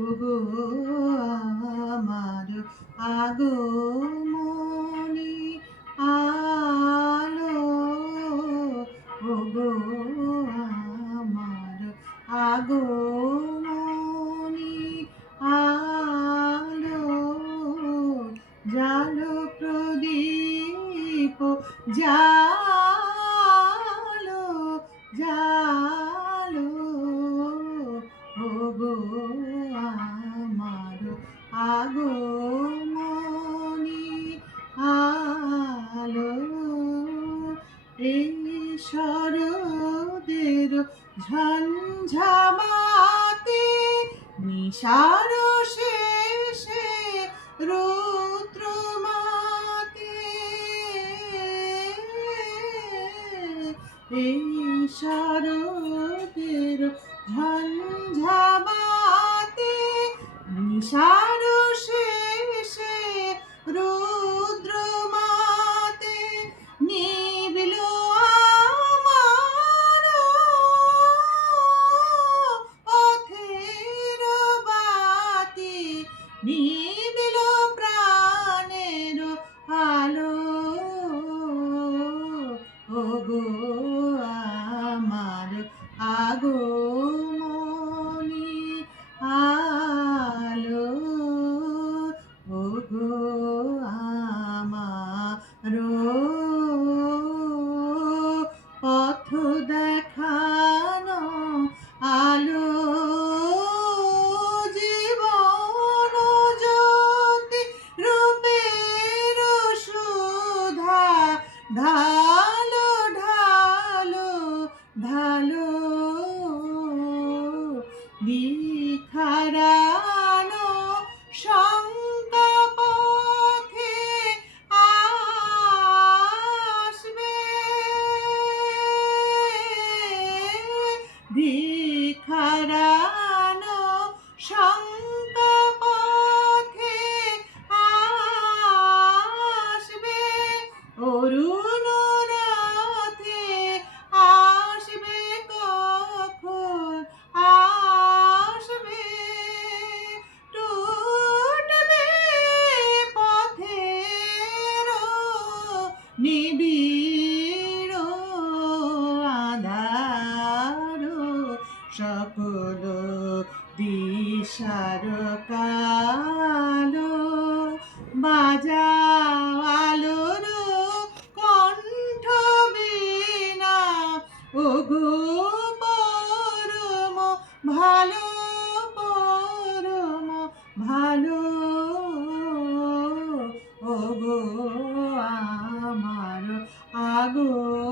ওগো আমার আগমনী আলো, ওগো আমার আগমনী আলো, জালো প্রদীপ জালো, জালো, ওগো আমার আগমনী আলো। এই শরদের ঝঞ্ঝামাতে নিশার শেষে রৌদ্র মাতে, এই শরদের ঝঞ্ঝামাতে নিশার শেষে রৌদ্র মাতে নিবিল আমার পথের বাতি, নিবিল প্রাণের আলো, ওগো আমার আগমনী আলো, ওগো আমার পথ দেখানো আলো, জীবন জ্যোতি রূপের সুধা ঢালো, ঢালো, ঢালো, দিখারানো শঙ্কা পথে আসবে, দিখারানো শঙ্কা পথে আসবে, অরুণ রাতে আসবে, কখন আসবে, টুটবে পথের নিবিড় আঁধার, সকল দিশার কালো, বাজাও আলোর কণ্ঠ বীণা, ওগো পরম ভালো, পরম ভালো, ওগো আমার আগমনী।